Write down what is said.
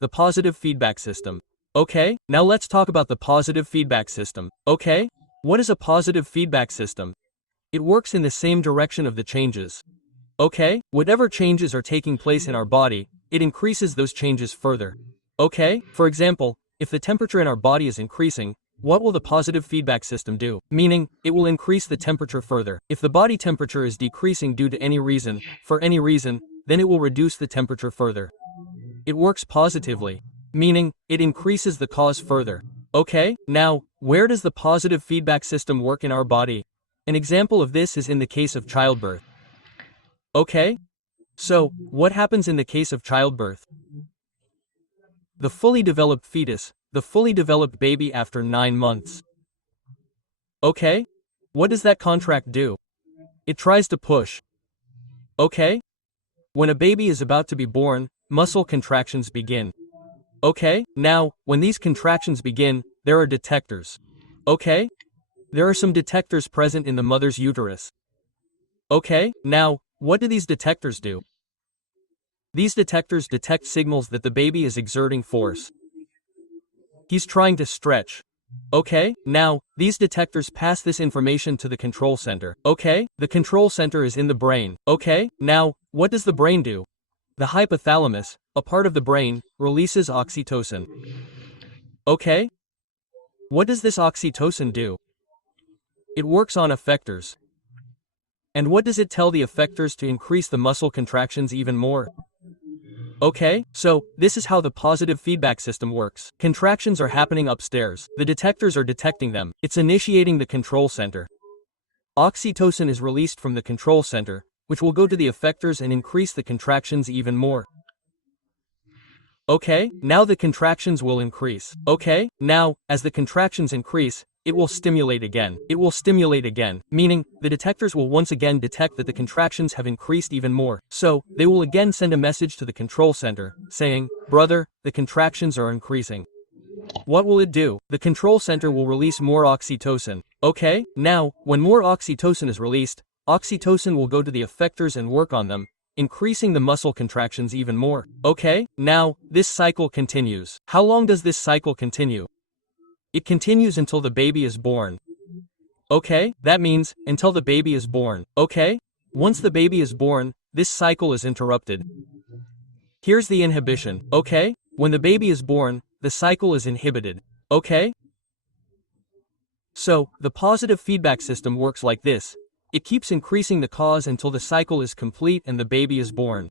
the positive feedback system. Okay, now let's talk about the positive feedback system. Okay? What is a positive feedback system? It works in the same direction of the changes. Okay? Whatever changes are taking place in our body, it increases those changes further. Okay? For example, if the temperature in our body is increasing, what will the positive feedback system do? Meaning, it will increase the temperature further. If the body temperature is decreasing due to any reason, for any reason, then it will reduce the temperature further. It works positively, meaning, it increases the cause further. Okay, now, where does the positive feedback system work in our body? An example of this is in the case of childbirth. Okay? So, what happens in the case of childbirth? The fully developed fetus, the fully developed baby after 9 months. Okay? What does that contract do? It tries to push. Okay? When a baby is about to be born, muscle contractions begin. Okay? Now, when these contractions begin, there are detectors. Okay? There are some detectors present in the mother's uterus. Okay? Now, what do these detectors do? These detectors detect signals that the baby is exerting force. He's trying to stretch. Okay, now, these detectors pass this information to the control center. Okay, the control center is in the brain. Okay, now, what does the brain do? The hypothalamus, a part of the brain, releases oxytocin. Okay? What does this oxytocin do? It works on effectors. And what does it tell the effectors to increase the muscle contractions even more? Okay, so, this is how the positive feedback system works. Contractions are happening upstairs. The detectors are detecting them. It's initiating the control center. Oxytocin is released from the control center, which will go to the effectors and increase the contractions even more. Okay, now the contractions will increase. Okay, now, as the contractions increase, it will stimulate again. It will stimulate again, meaning, the detectors will once again detect that the contractions have increased even more. So, they will again send a message to the control center, saying, "Brother, the contractions are increasing." What will it do? The control center will release more oxytocin. Okay, now, when more oxytocin is released, oxytocin will go to the effectors and work on them, increasing the muscle contractions even more. Okay, now, this cycle continues. How long does this cycle continue? It continues until the baby is born. Okay, that means, until the baby is born. Okay? Once the baby is born, this cycle is interrupted. Here's the inhibition. Okay? When the baby is born, the cycle is inhibited. Okay? So, the positive feedback system works like this. It keeps increasing the cause until the cycle is complete and the baby is born.